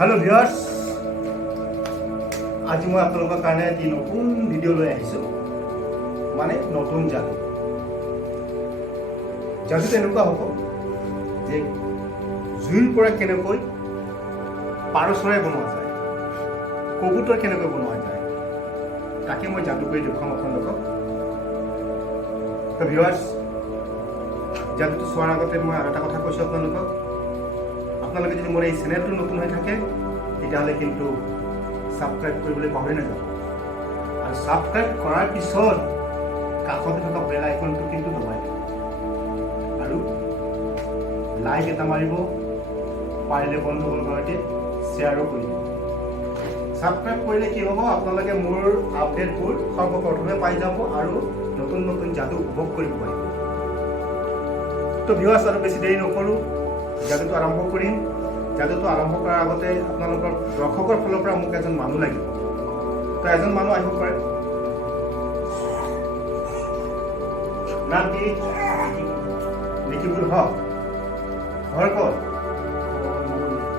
Hello viewers, আজি মই আপোনালোকৰ কাৰণে এটি নতুন ভিডিঅ' লৈ আহিছোঁ। মানে নতুন যাদু এনেকুৱা হ'ব যে জুইৰ পৰা কেনেকৈ পাৰ চৰাই বনোৱা যায়, কবুতৰ কেনেকৈ বনোৱা যায়, তাকে মই যাদু কৰি দেখুৱাম আপোনালোকক। তো ভিউয়াৰ্স, যাদুটো চোৱাৰ আগতে মই আৰু এটা কথা কৈছোঁ আপোনালোকক। আপোনালোকে যদি মোৰ এই চেনেলটো নতুন হৈ থাকে তেতিয়াহ'লে কিন্তু ছাবস্ক্ৰাইব কৰিবলৈ পাহৰি নাযাব, আৰু ছাবস্ক্ৰাইব কৰাৰ পিছত কাষতে থকা বেল আইকনটো কিন্তু দবাই দিব, আৰু লাইক এটা মাৰিব, পাৰিলে বন্ধুসকলৰ সৈতে শ্বেয়াৰো কৰিব। ছাবস্ক্ৰাইব কৰিলে কি হ'ব, আপোনালোকে মোৰ আপডেটবোৰ সৰ্বপ্ৰথমে পাই যাব আৰু নতুন নতুন যাদু উপভোগ কৰিব পাৰিব। তো ভিউয়াৰ্স, আৰু বেছি দেৰি নকৰোঁ, যাদুটো আৰম্ভ কৰিম। যাদুটো আৰম্ভ কৰাৰ আগতে আপোনালোকৰ দৰ্শকৰ ফালৰ পৰা মোক এজন মানুহ লাগিব। তো এজন মানুহ আহিব পাৰে। নাম কি? লিখিবুল হক। ঘৰ ক'ত?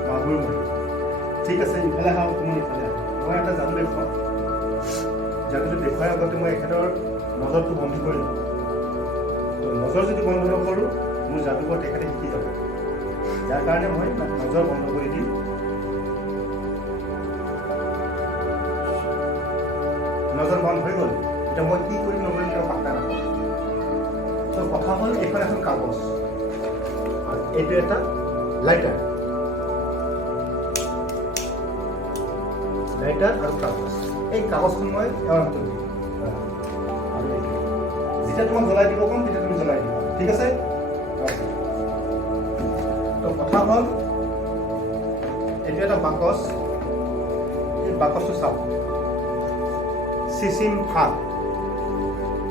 মাগুৰমাৰী। ঠিক আছে, ইফালে আহক, তুমি ইফালে আহক। মই এটা যাদু দেখুৱাম। যাদুটো দেখুৱাৰ আগতে মই এখেতৰ নজৰটো বন্ধ কৰি লওঁ। তো নজৰ যদি বন্ধ নকৰোঁ, মোৰ যাদুকৰ তেখেতে শিকি যাব। যাৰ কাৰণে মই নজৰ বন্ধ কৰি দিম। নজৰ বন্ধ হৈ গ'ল। এতিয়া মই কি কৰিম নকৰিম তেওঁ পাত্তা নাপাওঁ। তো কথা হ'ল, এইখন এখন কাগজ আৰু এইটো এটা লাইটাৰ আৰু কাগজ। এই কাগজখন মই এওঁৰ হাতত দিম, আৰু যেতিয়া তোমাক জ্বলাই দিব ক'ম তেতিয়া তুমি জ্বলাই দিবা, ঠিক আছে? তো কথা হ'ল, এইটো এটা বাকচ। এই বাকচটো চাওক, চিচিম ফাল।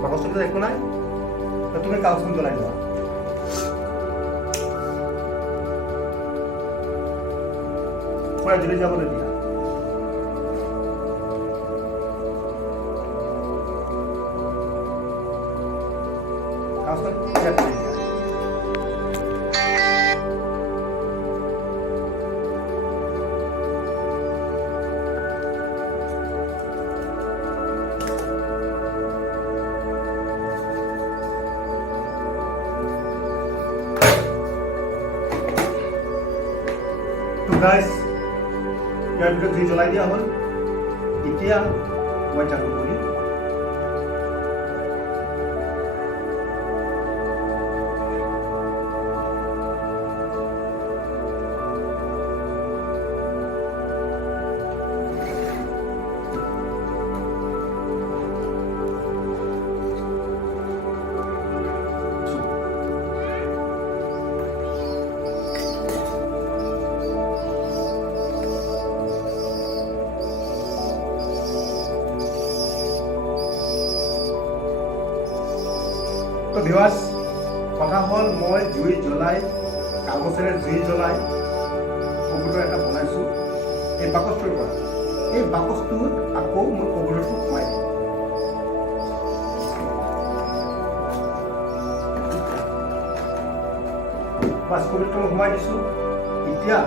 বাকচটোতো একো নাই। তো তুমি কাগজখন জ্বলাই দিবা। পুৰা জ্বলি যাবলৈ দিয়া। কাগজখন ইয়াত দিয়া। গাইজ, ইয়াৰ ভিতৰত জুই জ্বলাই দিয়া হ'ল। এতিয়া মই যাদু কৰিম। তো ভিউয়াৰ্স, কথা হ'ল, মই জুই জ্বলাই, কাগজেৰে জুই জ্বলাই কবুতৰ এটা বনাইছোঁ এই বাকচটোৰ পৰা। এই বাকচটোত আকৌ মই কবুতৰটো সোমাই দিম। বাছ, কবুতৰটো মই সোমাই দিছোঁ। এতিয়া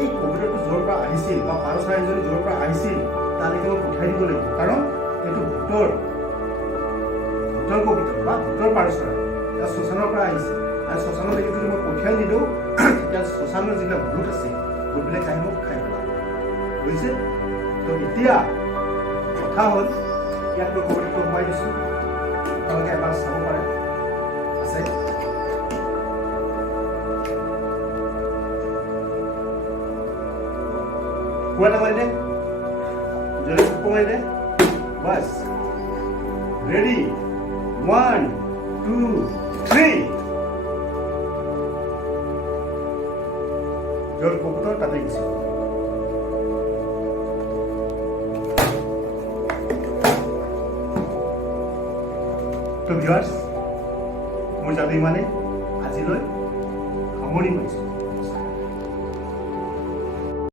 এই কবুতৰটো য'ৰ পৰা আহিছিল বা পাৰ চৰাইজনী য'ৰ পৰা আহিছিল তালৈকে মই পঠিয়াই দিব লাগিব, কাৰণ এইটো ভূতৰ কবুতৰ বা ভূতৰ পাৰ চৰাই। এতিয়া শ্মশানৰ পৰা আহিছে, আৰু শ্মশানলৈকে যদি মই পঠিয়াই নিদিওঁ তেতিয়া শ্মশানৰ যিবিলাক ভূত আছে, ভূতবিলাক আহি মোক খাই পেলাব, বুজিছে? তো এতিয়া কথা হ'ল, ইয়াত মই কবুতৰটো সোমাই দিছোঁ। আপোনালোকে এবাৰ চাব পাৰে, আছে। কুকুৰা এটা মাৰি দে, জলে কুকুৰ মাৰি দে। Bus, ready, 1, 2, 3। য'ত কবুতৰ তাতে গৈছে। তো ভিউয়াৰ্স, মোৰ যাদু ইমানে। আজিলৈ সামৰণি মাৰিছোঁ।